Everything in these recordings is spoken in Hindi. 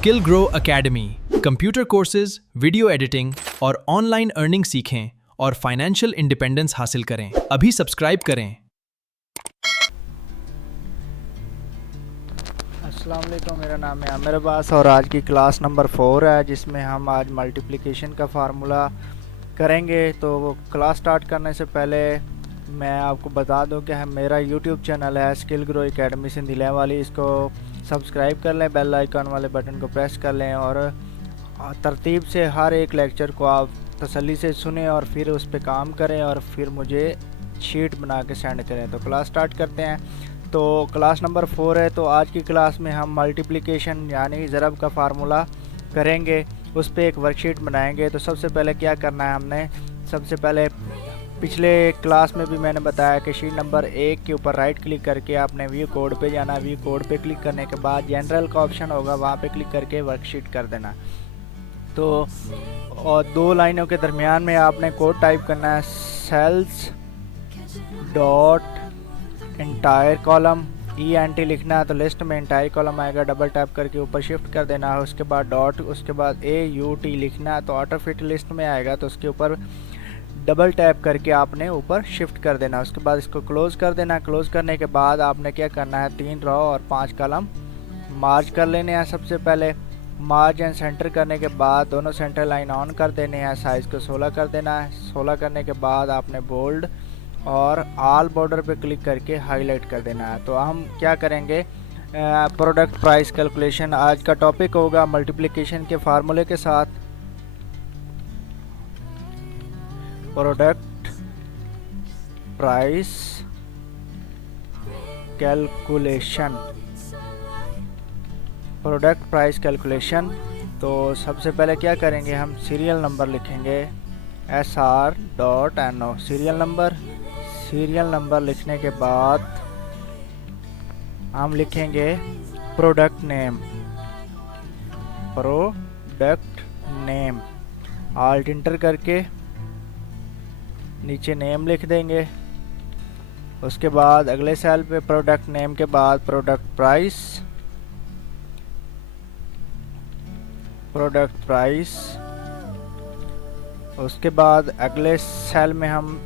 Skill grow academy computer courses, video editing और ऑनलाइन अर्निंग सीखें और फाइनेंशियल इंडिपेंडेंस हासिल करें। अभी सब्सक्राइब करें। अस्सलाम वालेकुम, मेरा नाम है आमिर अब्बास और आज की क्लास नंबर 4 है जिसमें हम आज मल्टीप्लिकेशन का फार्मूला करेंगे। तो वो क्लास स्टार्ट करने से पहले मैं आपको बता दूं कि मेरा यूट्यूब चैनल है स्किल ग्रो एकेडमी सिंधी वाली, इसको सब्सक्राइब कर लें, बेल आइकन वाले बटन को प्रेस कर लें और तरतीब से हर एक लेक्चर को आप तसल्ली से सुने और फिर उस पर काम करें और फिर मुझे शीट बना के सेंड करें। तो क्लास स्टार्ट करते हैं। तो क्लास नंबर 4 है। तो आज की क्लास में हम मल्टीप्लिकेशन यानी ज़रब का फार्मूला करेंगे, उस पर एक वर्कशीट बनाएंगे। तो सबसे पहले क्या करना है, हमने सबसे पहले पिछले क्लास में भी मैंने बताया कि शीट नंबर 1 के ऊपर राइट क्लिक करके आपने व्यू कोड पे जाना। व्यू कोड पे क्लिक करने के बाद जनरल का ऑप्शन होगा, वहाँ पे क्लिक करके वर्कशीट कर देना। तो और दो लाइनों के दरमियान में आपने कोड टाइप करना है, cells dot entire column ENT लिखना है। तो लिस्ट में इंटायर कॉलम आएगा, डबल टैप करके ऊपर शिफ्ट कर देना है। उसके बाद डॉट, उसके बाद AUT लिखना है। तो ऑटो फिट लिस्ट में आएगा, तो उसके ऊपर डबल टैप करके आपने ऊपर शिफ्ट कर देना। उसके बाद इसको क्लोज़ कर देना। क्लोज़ करने के बाद आपने क्या करना है, 3 रो और 5 कॉलम मार्ज कर लेने हैं। सबसे पहले मार्ज एंड सेंटर करने के बाद दोनों सेंटर लाइन ऑन कर देने हैं। साइज़ को 16 कर देना है। 16 करने के बाद आपने बोल्ड और ऑल बॉर्डर पे क्लिक करके हाईलाइट कर देना है। तो हम क्या करेंगे, प्रोडक्ट प्राइस कैलकुलेशन आज का टॉपिक होगा मल्टीप्लिकेशन के फार्मूले के साथ। Product price calculation, product price calculation. तो सबसे पहले क्या करेंगे, हम सीरियल नंबर लिखेंगे SR.NO serial number. Serial number लिखने के बाद हम लिखेंगे product name. Product name alt inter करके नीचे नेम लिख देंगे। उसके बाद अगले सेल पे प्रोडक्ट नेम के बाद प्रोडक्ट प्राइस, प्रोडक्ट प्राइस। उसके बाद अगले सेल में हम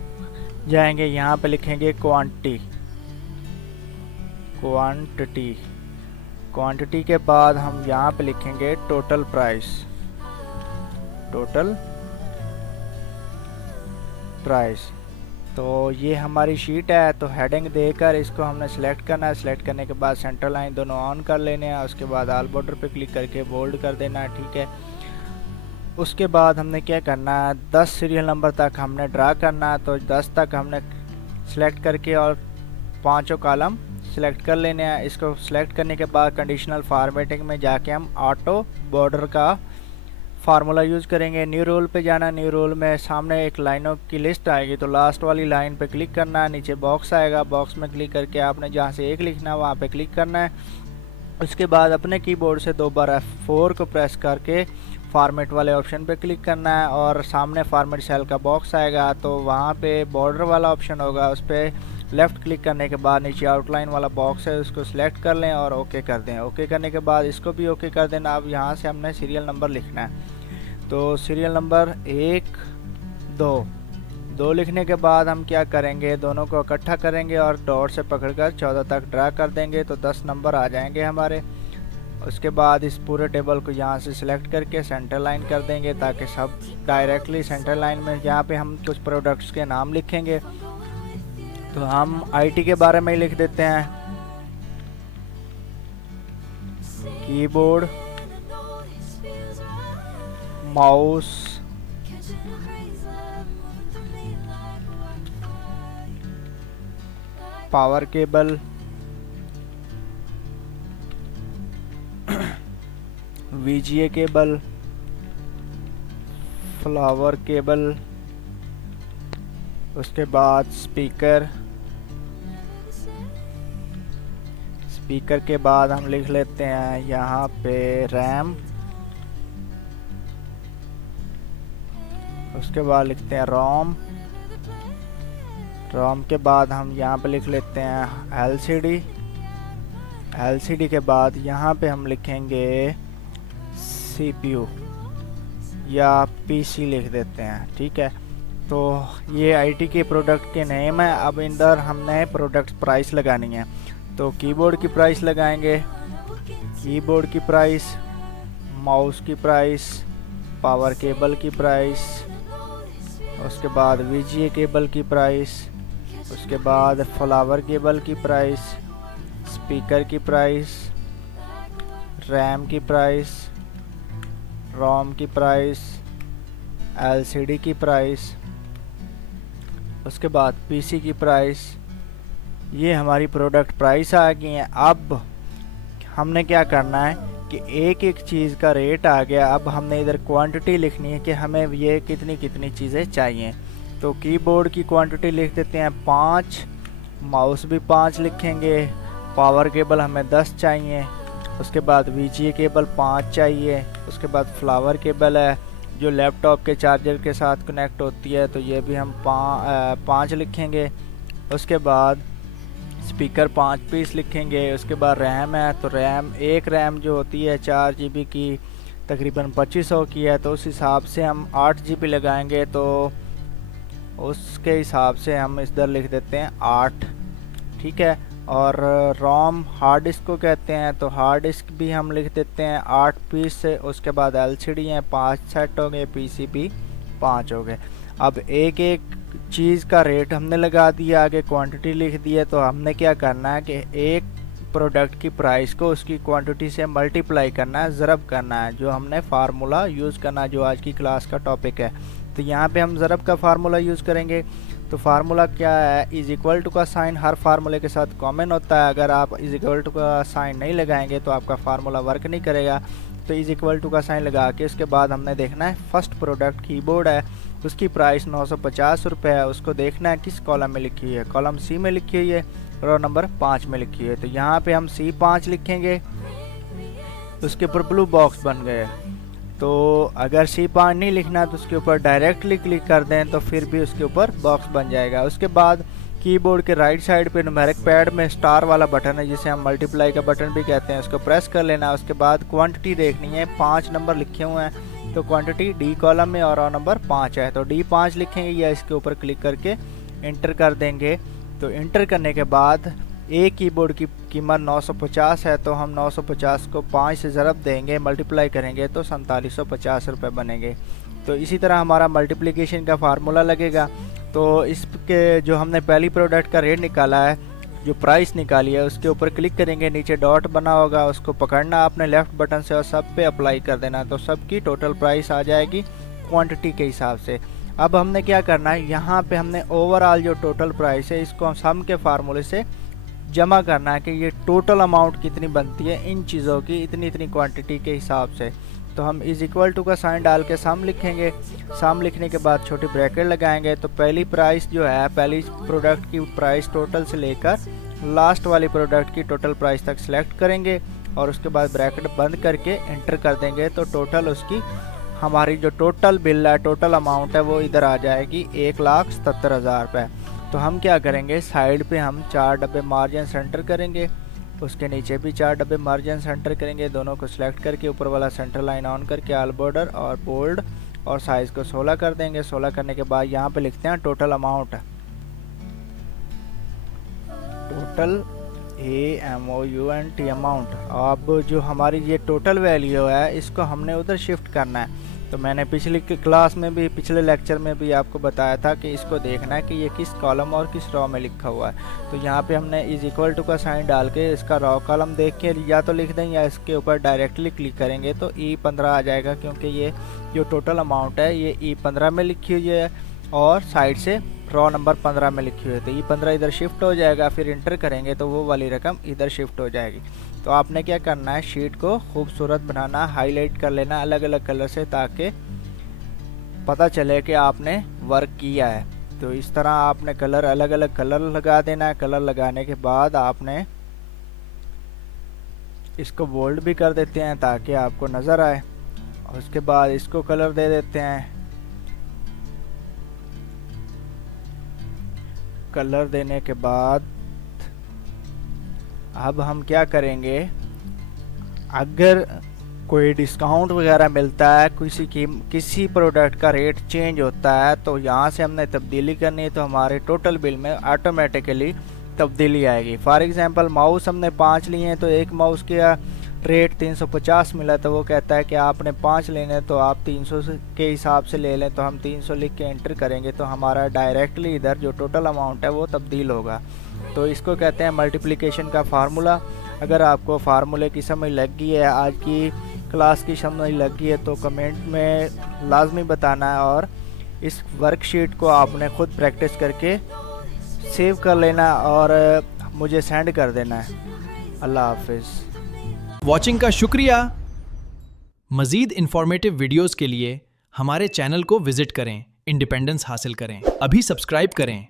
जाएंगे, यहाँ पे लिखेंगे क्वांटिटी। क्वांटिटी क्वांटिटी के बाद हम यहाँ पे लिखेंगे टोटल प्राइस। Total price. तो ये हमारी शीट है। तो हेडिंग देकर इसको हमने सेलेक्ट करना है। सेलेक्ट करने के बाद सेंटर लाइन दोनों ऑन कर लेने हैं। उसके बाद ऑल बॉर्डर पे क्लिक करके बोल्ड कर देना है, ठीक है। उसके बाद हमने क्या करना है, 10 सीरियल नंबर तक हमने ड्रा करना है। तो 10 तक हमने सेलेक्ट करके और 5 कॉलम सेलेक्ट कर लेने हैं। इसको सेलेक्ट करने के बाद कंडीशनल फॉर्मेटिंग में जाके हम ऑटो बॉर्डर का फार्मूला यूज़ करेंगे। न्यू रोल पे जाना। न्यू रोल में सामने एक लाइनों की लिस्ट आएगी, तो लास्ट वाली लाइन पे क्लिक करना है। नीचे बॉक्स आएगा, बॉक्स में क्लिक करके आपने जहाँ से 1 लिखना है वहाँ पे क्लिक करना है। उसके बाद अपने कीबोर्ड से 2 बार F4 को प्रेस करके फॉर्मेट वाले ऑप्शन पे क्लिक करना है और सामने फॉर्मेट सेल का बॉक्स आएगा, तो वहाँ पे बॉर्डर वाला ऑप्शन होगा, उस पर लेफ़्ट क्लिक करने के बाद नीचे आउटलाइन वाला बॉक्स है, उसको सिलेक्ट कर लें और ओके कर दें। ओके करने के बाद इसको भी ओके कर देना। अब यहाँ से हमने सीरियल नंबर लिखना है। तो सीरियल नंबर 1 2 लिखने के बाद हम क्या करेंगे, दोनों को इकट्ठा करेंगे और डॉट से पकड़कर 14 तक ड्रा कर देंगे, तो 10 नंबर आ जाएंगे हमारे। उसके बाद इस पूरे टेबल को यहाँ से सिलेक्ट करके सेंटर लाइन कर देंगे ताकि सब डायरेक्टली सेंटर लाइन में। यहाँ पे हम कुछ प्रोडक्ट्स के नाम लिखेंगे, तो हम IT के बारे में ही लिख देते हैं। Keyboard, mouse, power cable, VGA cable, flower cable. उसके बाद स्पीकर। स्पीकर के बाद हम लिख लेते हैं यहाँ पे रैम। उसके बाद लिखते हैं रोम। रोम के बाद हम यहाँ पे लिख लेते हैं LCD। LCD के बाद यहाँ पे हम लिखेंगे CPU या PC लिख देते हैं, ठीक है। तो ये IT के प्रोडक्ट के नेम है। अब इधर हमने प्रोडक्ट प्राइस लगानी है, तो कीबोर्ड की प्राइस लगाएंगे, कीबोर्ड की प्राइस, माउस की प्राइस, पावर केबल की प्राइस, उसके बाद VGA केबल की प्राइस, उसके बाद फ्लावर केबल की प्राइस, स्पीकर की प्राइस, रैम की प्राइस, रोम की प्राइस, LCD की प्राइस, उसके बाद PC की प्राइस। ये हमारी प्रोडक्ट प्राइस आ गई है। अब हमने क्या करना है कि एक एक चीज़ का रेट आ गया। अब हमने इधर क्वांटिटी लिखनी है कि हमें ये कितनी कितनी चीज़ें चाहिए। तो कीबोर्ड की क्वांटिटी लिख देते हैं 5, माउस भी 5 लिखेंगे, पावर केबल हमें 10 चाहिए, उसके बाद VGA केबल 5 चाहिए, उसके बाद फ्लावर केबल है जो लैपटॉप के चार्जर के साथ कनेक्ट होती है, तो ये भी हम 5 लिखेंगे। उसके बाद स्पीकर 5 पीस लिखेंगे। उसके बाद रैम है, तो एक रैम जो होती है 4 GB की तकरीबन 2500 की है, तो उस हिसाब से हम 8 GB लगाएंगे, तो उसके हिसाब से हम इधर लिख देते हैं 8, ठीक है। और रोम हार्ड डिस्क को कहते हैं, तो हार्ड डिस्क भी हम लिख देते हैं 8 पीस से। उसके बाद LCD हैं 5 सेट हो गए, PCB 5 हो गए। अब एक एक चीज़ का रेट हमने लगा दिया, आगे क्वांटिटी लिख दी है। तो हमने क्या करना है कि एक प्रोडक्ट की प्राइस को उसकी क्वांटिटी से मल्टीप्लाई करना है, ज़रब करना है, जो हमने फार्मूला यूज़ करना है, जो आज की क्लास का टॉपिक है। तो यहाँ पे हम ज़रब का फार्मूला यूज़ करेंगे। तो फार्मूला क्या है, इज इक्वल टू का साइन हर फार्मूले के साथ कॉमन होता है। अगर आप इज इक्वल टू का साइन नहीं लगाएंगे तो आपका फार्मूला वर्क नहीं करेगा। तो इज इक्वल टू का साइन लगा के उसके बाद हमने देखना है फर्स्ट प्रोडक्ट कीबोर्ड है, उसकी प्राइस 950 रुपये है। उसको देखना है किस कॉलम में लिखी हुई है, कॉलम C में लिखी हुई है, रो नंबर 5 में लिखी हुई है। तो यहाँ पे हम C5 लिखेंगे, उसके ऊपर ब्लू बॉक्स बन गए। तो अगर C5 नहीं लिखना तो उसके ऊपर डायरेक्टली क्लिक कर दें तो फिर भी उसके ऊपर बॉक्स बन जाएगा। उसके बाद कीबोर्ड के राइट साइड पे न्यूमेरिक पैड में स्टार वाला बटन है, जिसे हम मल्टीप्लाई का बटन भी कहते हैं, उसको प्रेस कर लेना। उसके बाद क्वांटिटी देखनी है, 5 नंबर लिखे हुए हैं, तो क्वांटिटी D कॉलम में और नंबर 5 है, तो D5 लिखेंगे या इसके ऊपर क्लिक करके इंटर कर देंगे। तो इंटर करने के बाद एक कीबोर्ड की कीमत 950 है, तो हम 950 को 5 से ज़रब देंगे, मल्टीप्लाई करेंगे तो 4750 रुपये बनेंगे। तो इसी तरह हमारा मल्टीप्लिकेशन का फार्मूला लगेगा। तो इसके जो हमने पहली प्रोडक्ट का रेट निकाला है, जो प्राइस निकाली है, उसके ऊपर क्लिक करेंगे, नीचे डॉट बना होगा, उसको पकड़ना आपने लेफ़्ट बटन से और सब पे अप्लाई कर देना, तो सबकी टोटल प्राइस आ जाएगी क्वांटिटी के हिसाब से। अब हमने क्या करना है, यहाँ पे हमने ओवरऑल जो टोटल प्राइस है इसको हम सम के फार्मूले से जमा करना है कि ये टोटल अमाउंट कितनी बनती है इन चीज़ों की इतनी इतनी क्वांटिटी के हिसाब से। तो हम इज इक्वल टू का साइन डाल के सम लिखेंगे। सम लिखने के बाद छोटी ब्रैकेट लगाएंगे। तो पहली प्राइस जो है, पहली प्रोडक्ट की प्राइस टोटल से लेकर लास्ट वाली प्रोडक्ट की टोटल प्राइस तक सिलेक्ट करेंगे और उसके बाद ब्रैकेट बंद करके एंटर कर देंगे। तो टोटल उसकी हमारी जो टोटल बिल है, टोटल अमाउंट है, वो इधर आ जाएगी 1,77,000 रुपये। तो हम क्या करेंगे, साइड पे हम 4 डब्बे मार्जिन सेंटर करेंगे, उसके नीचे भी 4 डब्बे मार्जिन सेंटर करेंगे, दोनों को सिलेक्ट करके ऊपर वाला सेंटर लाइन ऑन करके ऑल बॉर्डर और बोल्ड और साइज़ को 16 कर देंगे। 16 करने के बाद यहाँ पे लिखते हैं total amount, total AMOUNT amount. अब जो हमारी ये टोटल वैल्यू है इसको हमने उधर शिफ्ट करना है। तो मैंने पिछली क्लास में भी, पिछले लेक्चर में भी आपको बताया था कि इसको देखना है कि ये किस कॉलम और किस रो में लिखा हुआ है। तो यहाँ पे हमने इज इक्वल टू का साइन डाल के इसका रो कॉलम देख के या तो लिख दें या इसके ऊपर डायरेक्टली क्लिक करेंगे तो E15 आ जाएगा, क्योंकि ये जो टोटल अमाउंट है ये E15 में लिखी हुई है और साइड से रो नंबर 15 में लिखी हुई है। तो E15 इधर शिफ्ट हो जाएगा, फिर इंटर करेंगे तो वो वाली रकम इधर शिफ्ट हो जाएगी। तो आपने क्या करना है, शीट को खूबसूरत बनाना, हाईलाइट कर लेना अलग अलग कलर से, ताकि पता चले कि आपने वर्क किया है। तो इस तरह आपने कलर अलग अलग कलर लगा देना है। कलर लगाने के बाद आपने इसको बोल्ड भी कर देते हैं ताकि आपको नज़र आए। और उसके बाद इसको कलर दे देते हैं। कलर देने के बाद अब हम क्या करेंगे, अगर कोई डिस्काउंट वगैरह मिलता है, किसी प्रोडक्ट का रेट चेंज होता है, तो यहाँ से हमने तब्दीली करनी है, तो हमारे टोटल बिल में ऑटोमेटिकली तब्दीली आएगी। फॉर एग्जांपल माउस हमने 5 लिए हैं, तो एक माउस का रेट 350 मिला, तो वो कहता है कि आपने 5 लेने तो आप 300 के हिसाब से ले लें, तो हम 300 लिख के एंटर करेंगे, तो हमारा डायरेक्टली इधर जो टोटल अमाउंट है वो तब्दील होगा। तो इसको कहते हैं मल्टीप्लिकेशन का फार्मूला। अगर आपको फार्मूले की समझ लग गई है, आज की क्लास की समझ लग गई है, तो कमेंट में लाजमी बताना है, और इस वर्कशीट को आपने खुद प्रैक्टिस करके सेव कर लेना और मुझे सेंड कर देना है। अल्लाह हाफिज़। वॉचिंग का शुक्रिया। मज़ीद इंफॉर्मेटिव वीडियोस के लिए हमारे चैनल को विजिट करें, इंडिपेंडेंस हासिल करें। अभी सब्सक्राइब करें।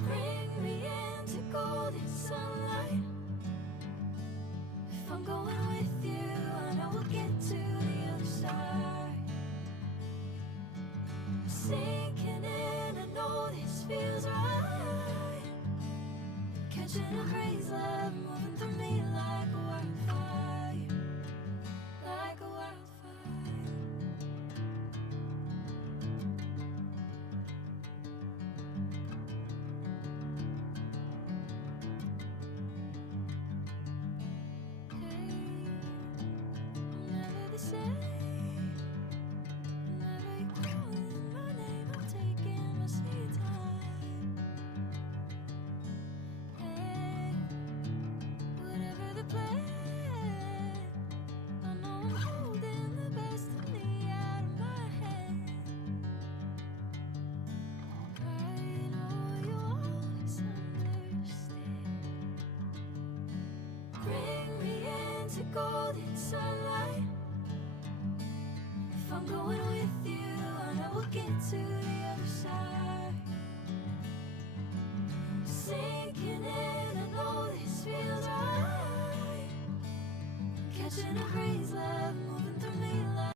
Bring me into golden sunlight. If I'm going with you, I know we'll get to the other side. Sinking in, I know this feels right. Catching a breeze, love moving through me like a wildfire, like a wildfire. Never the same. Whenever you're calling my name, I'm taking my sweet time. Hey, whatever the plan, I know I'm holding the best of me out of my hand. I know you always understand. Bring me into golden sunlight. If I'm going with you, I know we'll get to the other side. Sinking in, I know this feels right. Catching a breeze, love